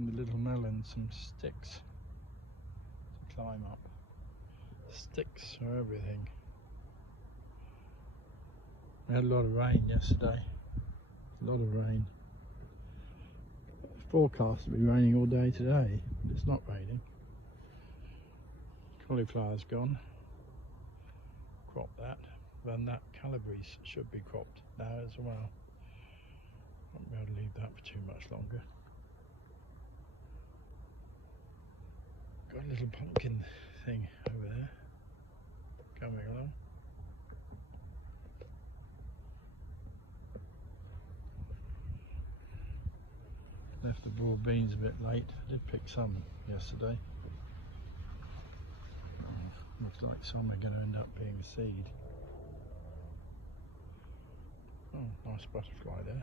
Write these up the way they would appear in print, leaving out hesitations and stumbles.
giving the little melon some sticks to climb up. Sticks for everything. We had a lot of rain yesterday. A lot of rain. Forecast to be raining all day today, but it's not raining. Cauliflower's gone. Crop that. Then that calabrese should be cropped now as well. Won't be able to leave that for too much longer. Got a little pumpkin thing over there coming along. Left the broad beans a bit late. I did pick some yesterday. Looks like some are going to end up being a seed. Oh, nice butterfly there.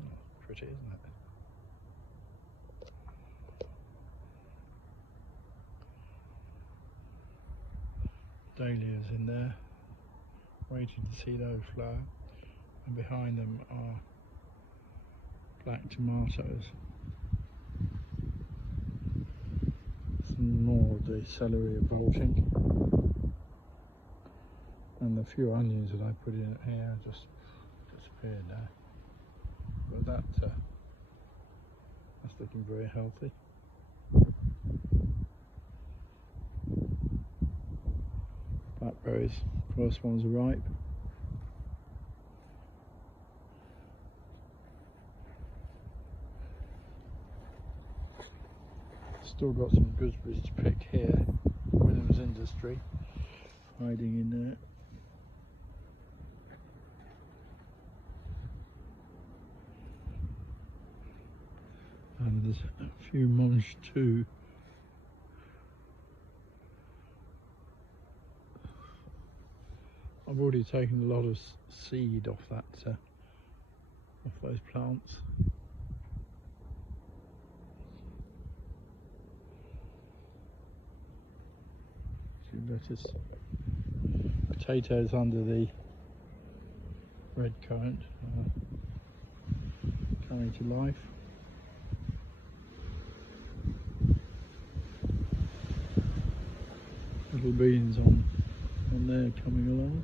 Oh, pretty, isn't it? Dahlias in there, waiting to see those flower, and behind them are black tomatoes. Some more of the celery are bulging, and the few onions that I put in here just disappeared now. But that's looking very healthy. Blackberries, first ones are ripe. Still got some gooseberries to pick here. Williams Industry hiding in there. And there's a few mange too. I've already taken a lot of seed off that, off those plants. Lettuce, potatoes under the red currant coming to life. Little beans on there coming along.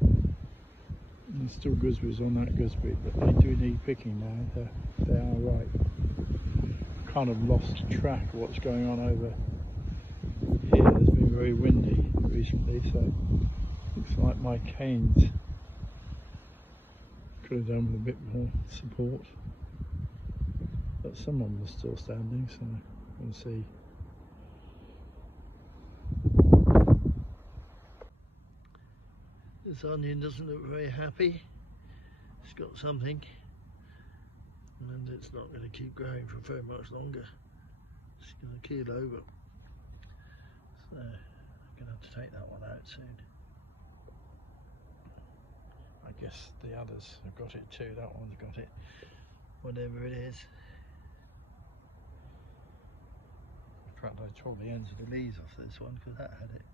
And there's still gooseberries on that gooseberry, but they do need picking now. They are ripe. Kind of lost track of what's going on over here. It's been very windy recently, so looks like my canes could have done with a bit more support, but some of them are still standing, so we'll see. This onion doesn't look very happy. It's got something, and it's not going to keep growing for very much longer. It's going to keel over. So I'm going to have to take that one out soon. I guess the others have got it too. That one's got it, whatever it is. In fact, I tore the ends of the leaves off this one because that had it.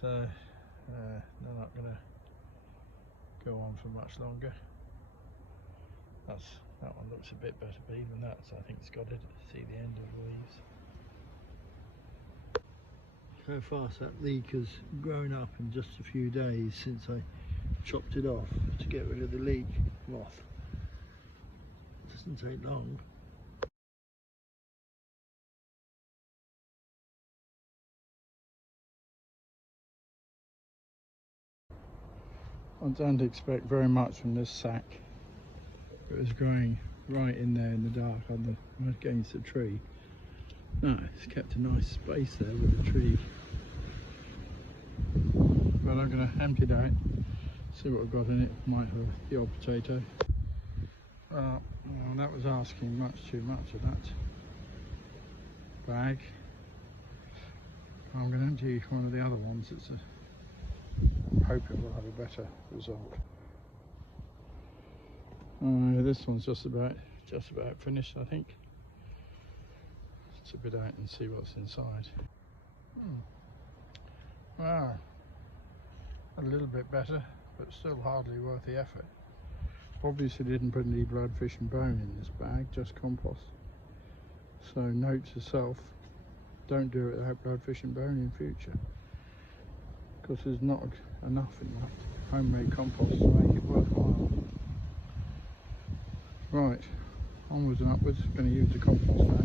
So they're not going to go on for much longer. That one looks a bit better, but even that, I think it's got it. See the end of the leaves. How fast that leek has grown up in just a few days since I chopped it off to get rid of the leek moth. It doesn't take long. I don't expect very much from this sack. It was growing right in there in the dark right against the tree. No, it's kept a nice space there with the tree. But I'm going to empty it out, see what I've got in it. Might have the odd potato. Well, that was asking much too much of that bag. I'm going to empty one of the other ones. I'm hoping we'll have a better result. This one's just about finished, I think. Tip it out and see what's inside. Wow, a little bit better, but still hardly worth the effort. Obviously didn't put any blood, fish and bone in this bag, just compost. So note to self, don't do it without blood, fish and bone in future, because there's not enough in that homemade compost to make it worthwhile. Right, onwards and upwards, going to use the compost now.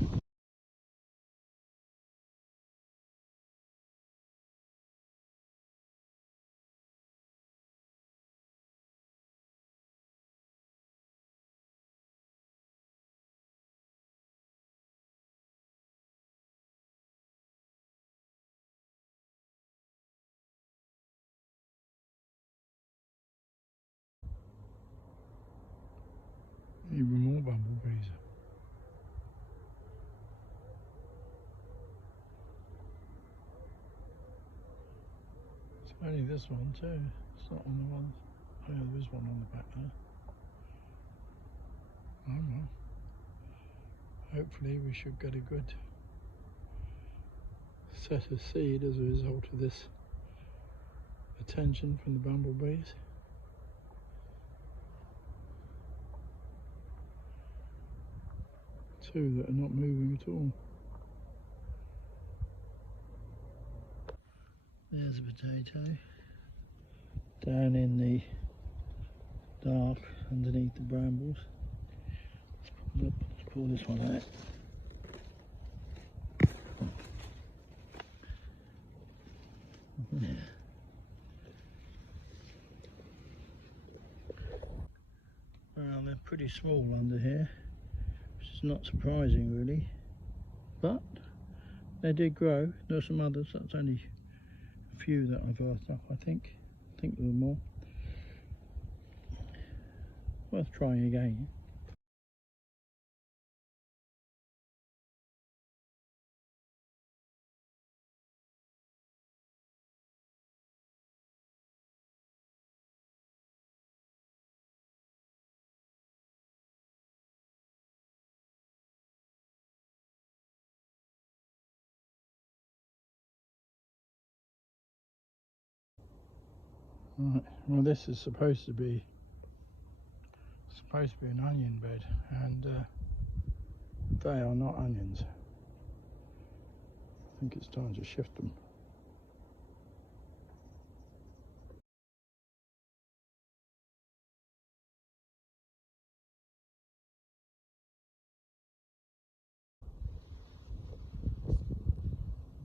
Even more bumblebees. It's only this one too, it's not on the ones. Oh yeah, there is one on the back there. Oh well. Hopefully we should get a good set of seed as a result of this attention from the bumblebees. Two that are not moving at all. There's a potato down in the dark underneath the brambles. Let's pull this one out. Well, they're pretty small under here, which is not surprising really, but they did grow. There are some others, that's only a few that I've earthed up, I think. I think there were more. Worth trying again. Right, well this is supposed to be an onion bed, and they are not onions. I think it's time to shift them.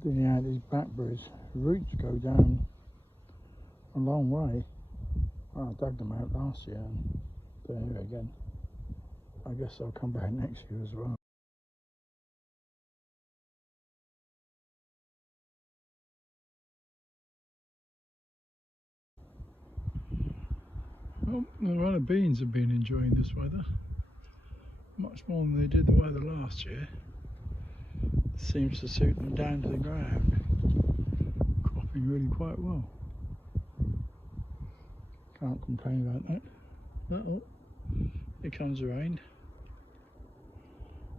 Digging out these blackberries, roots go down a long way. Well, I dug them out last year and they're here again. I guess I'll come back next year as well. Well, the runner beans have been enjoying this weather much more than they did the weather last year. It seems to suit them down to the ground, cropping really quite well. Can't complain about that. But, oh, here comes the rain.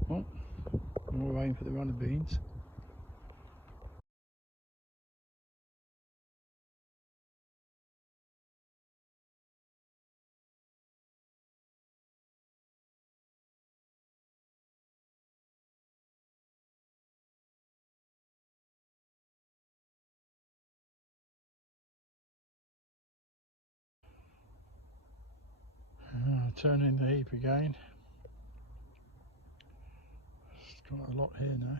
Oh, more rain for the runner beans. Turn in the heap again. It's got a lot here now.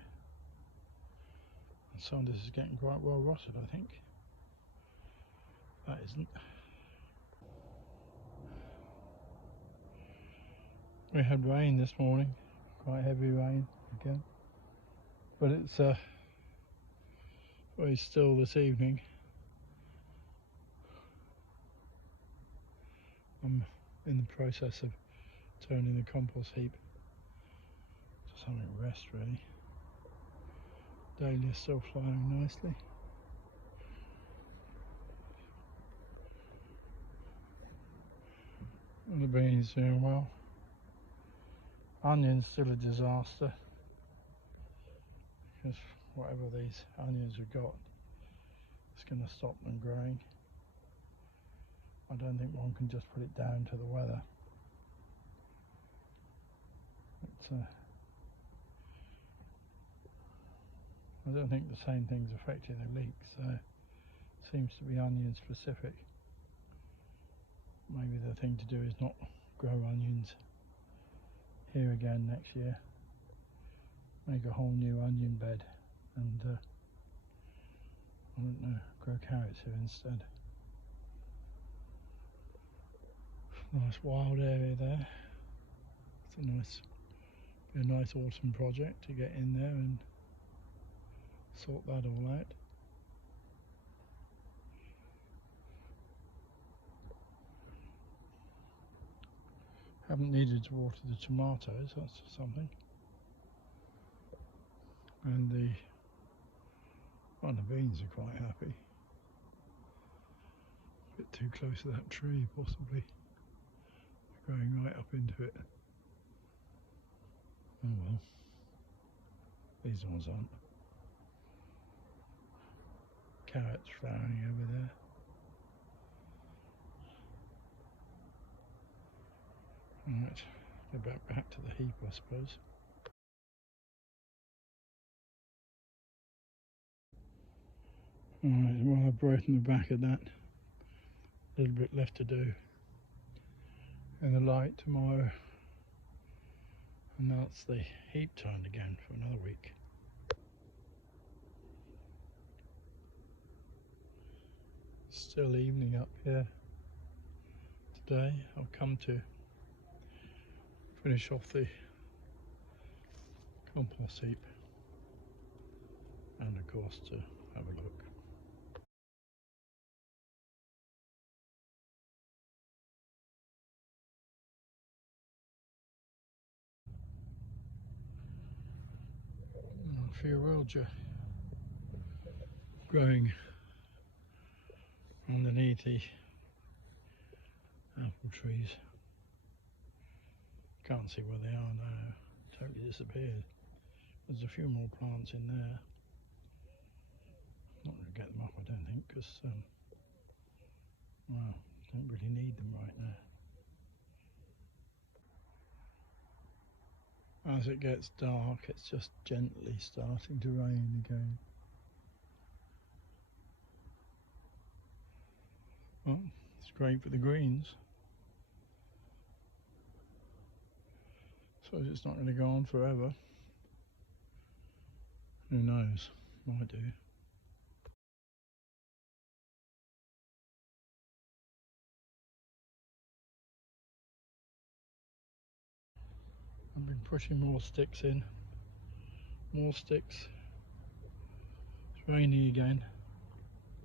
And some of this is getting quite well rotted, I think. That isn't. We had rain this morning, quite heavy rain again. But it's very still this evening. I'm in the process of turning the compost heap to something rest really. Dahlia's still flowering nicely. And the beans doing well. Onions still a disaster, because whatever these onions have got it's going to stop them growing. I don't think one can just put it down to the weather. I don't think the same thing's affecting the leeks, so it seems to be onion specific. Maybe the thing to do is not grow onions here again next year. Make a whole new onion bed and I don't know, grow carrots here instead. Nice wild area there. It's a nice autumn project to get in there and sort that all out. Haven't needed to water the tomatoes, that's something. And the beans are quite happy. A bit too close to that tree, possibly. They're growing right up into it. Oh well. These ones aren't. Carrots flowering over there. Right, go back to the heap, I suppose. Alright, well, I've broken the back of that. A little bit left to do in the light tomorrow. And that's the heap turned again for another week. Still evening up here today. I've come to finish off the compost heap and of course to have a look. Fiorilgia growing underneath the apple trees. Can't see where they are now, totally disappeared. There's a few more plants in there. Not going to get them up, I don't think, because well, don't really need them right now. As it gets dark, it's just gently starting to rain again. Well, it's great for the greens. Suppose it's not going to go on forever. Who knows? Might do. I've been pushing more sticks in. More sticks. It's raining again.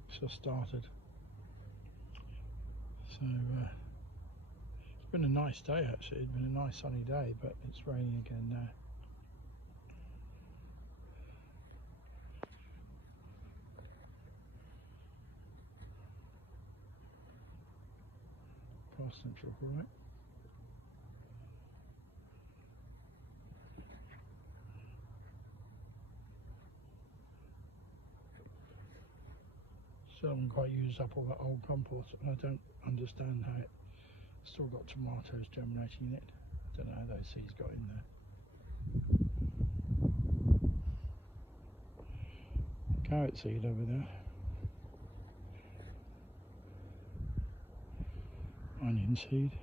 It's just started. So it's been a nice day actually. It's been a nice sunny day, but it's raining again now. Parsnips look alright. Still haven't quite used up all that old compost, and I don't understand how it's still got tomatoes germinating in it. I don't know how those seeds got in there. Carrot seed over there. Onion seed.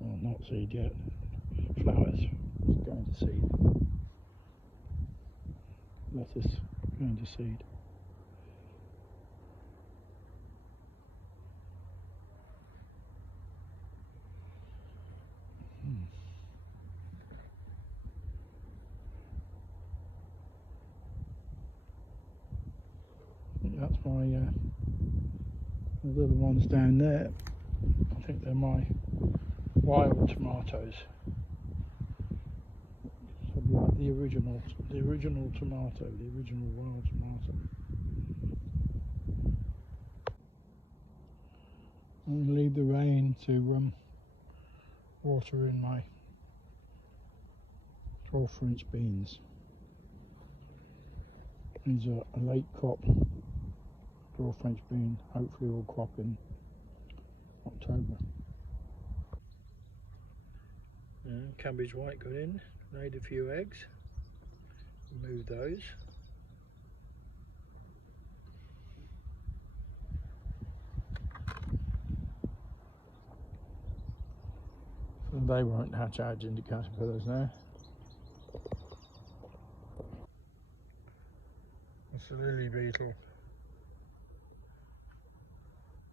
Well, not seed yet. Flowers going to seed. Lettuce going to seed. That's my the little ones down there. I think they're my wild tomatoes. Sort of like the original tomato, the original wild tomato. I'm going to leave the rain to water in my 12-inch beans. These are a late crop raw French bean hopefully will crop in October. Cabbage white got in, laid a few eggs, remove those. So they won't hatch out into caterpillars now. It's a lily beetle.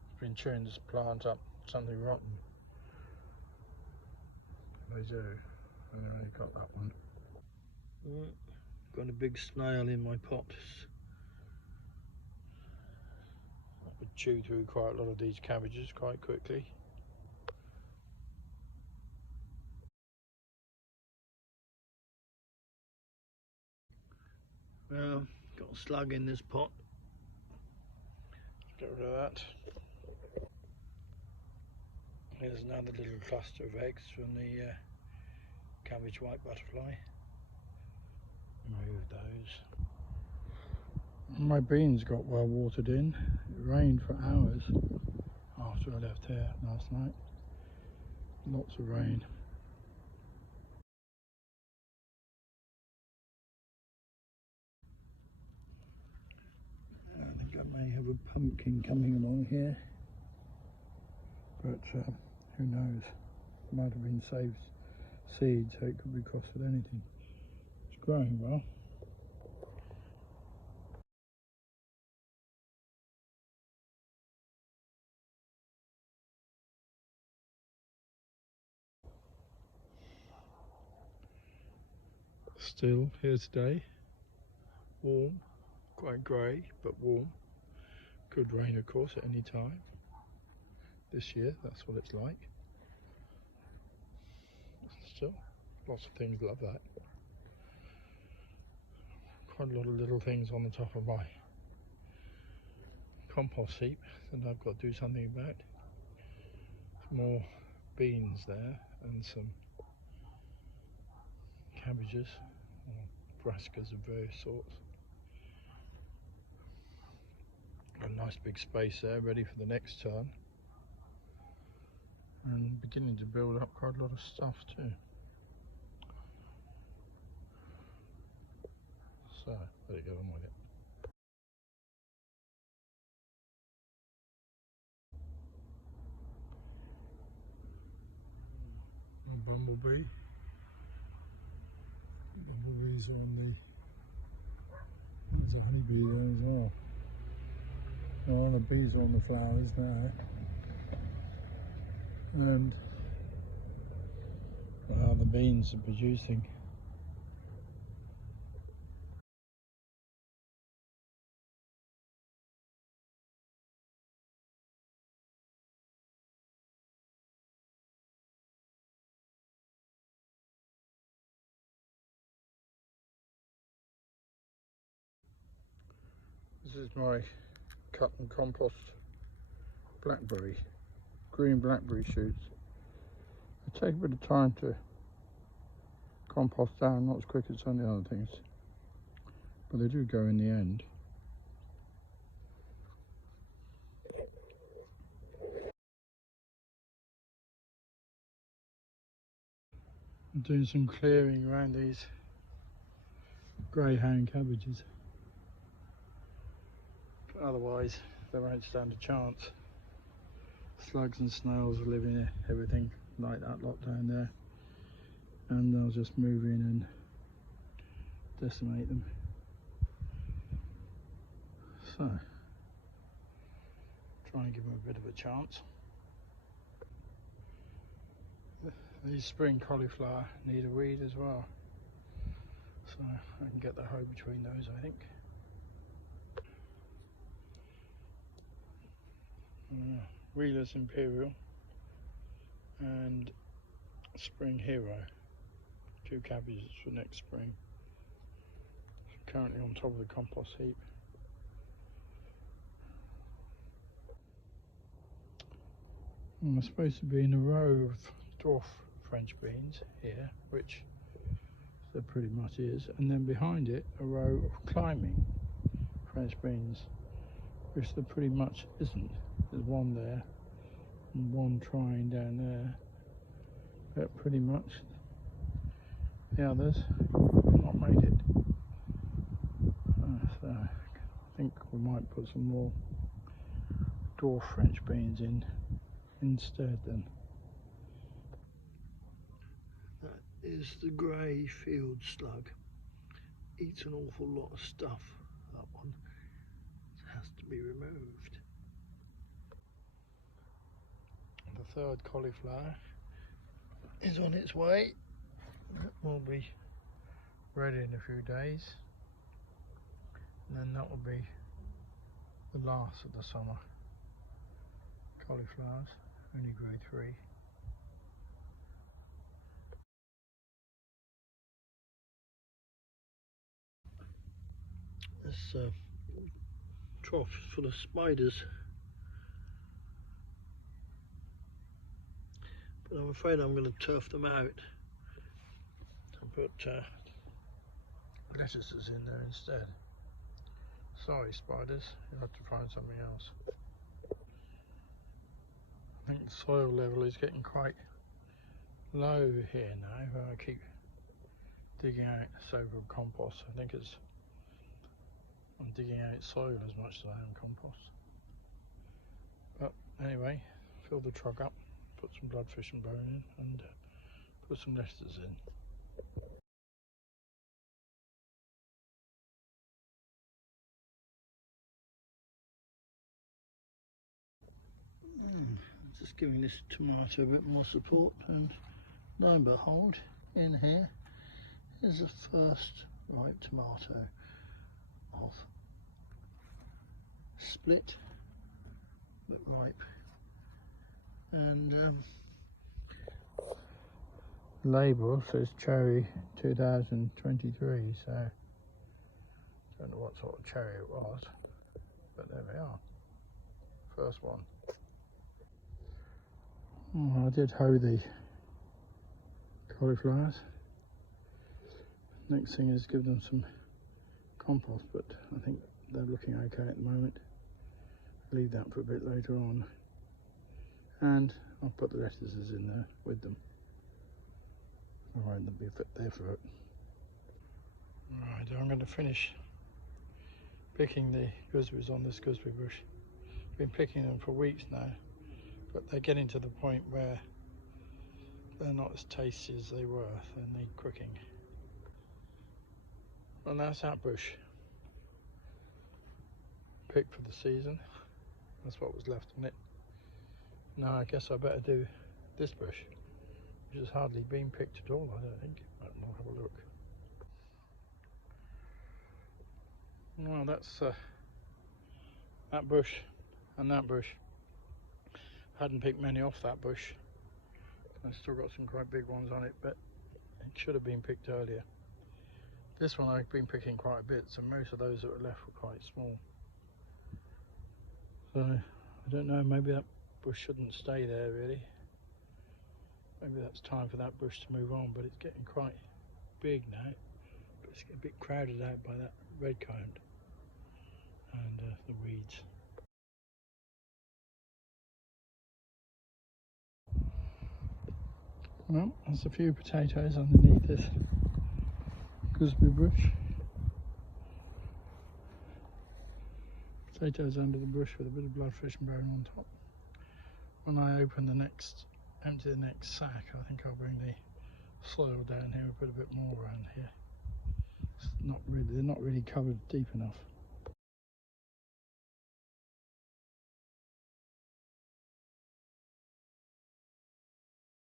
It's been chewing this plant up, something rotten. They do. I only got that one. Got a big snail in my pots. I would chew through quite a lot of these cabbages quite quickly. Well, got a slug in this pot. Let's get rid of that. Here's another little cluster of eggs from the cabbage white butterfly. Remove those. My beans got well watered in. It rained for hours after I left here last night. Lots of rain. I think I may have a pumpkin coming along here, but who knows? It might have been saved seed, so it could be crossed with anything. It's growing well. Still here today, warm, quite grey but warm. Could rain of course at any time. This year that's what it's like. Still, lots of things love that. Quite a lot of little things on the top of my compost heap that I've got to do something about. Some more beans there and some cabbages or brassicas of various sorts. Got a nice big space there ready for the next turn, and beginning to build up quite a lot of stuff too. So better get on with it. Bumblebee. Bumblebees are in there's a honeybee there as well. All the bees are on the flowers now, and well, the beans are producing. This is my cut and compost blackberry, green blackberry shoots. They take a bit of time to compost down, not as quick as some of the other things, but they do go in the end. I'm doing some clearing around these greyhound cabbages. But otherwise, they won't stand a chance. Slugs and snails will live in everything like that lot down there, and they'll just move in and decimate them. So, try and give them a bit of a chance. These spring cauliflower need a weed as well, so I can get the hoe between those, I think. Wheeler's Imperial and Spring Hero, 2 cabbages for next spring. Currently on top of the compost heap. And we're supposed to be in a row of dwarf French beans here, which there pretty much is, and then behind it a row of climbing French beans, which there pretty much isn't. There's one there and one trying down there, but pretty much the others have not made it. So I think we might put some more dwarf French beans in instead then. That is the grey field slug. Eats an awful lot of stuff, that one. It has to be removed. The third cauliflower is on its way. That will be ready in a few days. And then that will be the last of the summer cauliflowers. Only grew 3. This trough is full of spiders, but I'm afraid I'm going to turf them out and put lettuces in there instead. Sorry spiders, you'll have to find something else. I think the soil level is getting quite low here now, where I keep digging out so-called compost. I think I'm digging out soil as much as I am compost. But anyway, fill the truck up, put some bloodfish and bone in, and put some lettuces in. Just giving this tomato a bit more support, and lo and behold, in here is the first ripe tomato of split but ripe. And label says cherry 2023, so don't know what sort of cherry it was, but there we are, first one. Oh, I did hoe the cauliflowers. Next thing is give them some compost, but I think they're looking okay at the moment. Leave that for a bit later on, and I'll put the lettuces in there with them. Alright, there'll be a bit there for it. Right, I'm going to finish picking the gooseberries on this gooseberry bush. Been picking them for weeks now, but they're getting to the point where they're not as tasty as they were. They need cooking. Well, that's that bush picked for the season. That's what was left on it. Now I guess I better do this bush, which has hardly been picked at all, I don't think. But we'll have a look. Well, that's that bush and that bush. Hadn't picked many off that bush. I've still got some quite big ones on it, but it should have been picked earlier. This one I've been picking quite a bit, so most of those that were left were quite small. So I don't know, maybe that bush shouldn't stay there really. Maybe that's time for that bush to move on, but it's getting quite big now. But it's a bit crowded out by that red cone and the weeds. Well, there's a few potatoes underneath this gooseberry bush. Potatoes under the bush with a bit of bloodfish and bone on top. When I open the next, empty the next sack, I think I'll bring the soil down here and put a bit more around here. It's not really, they're not really covered deep enough.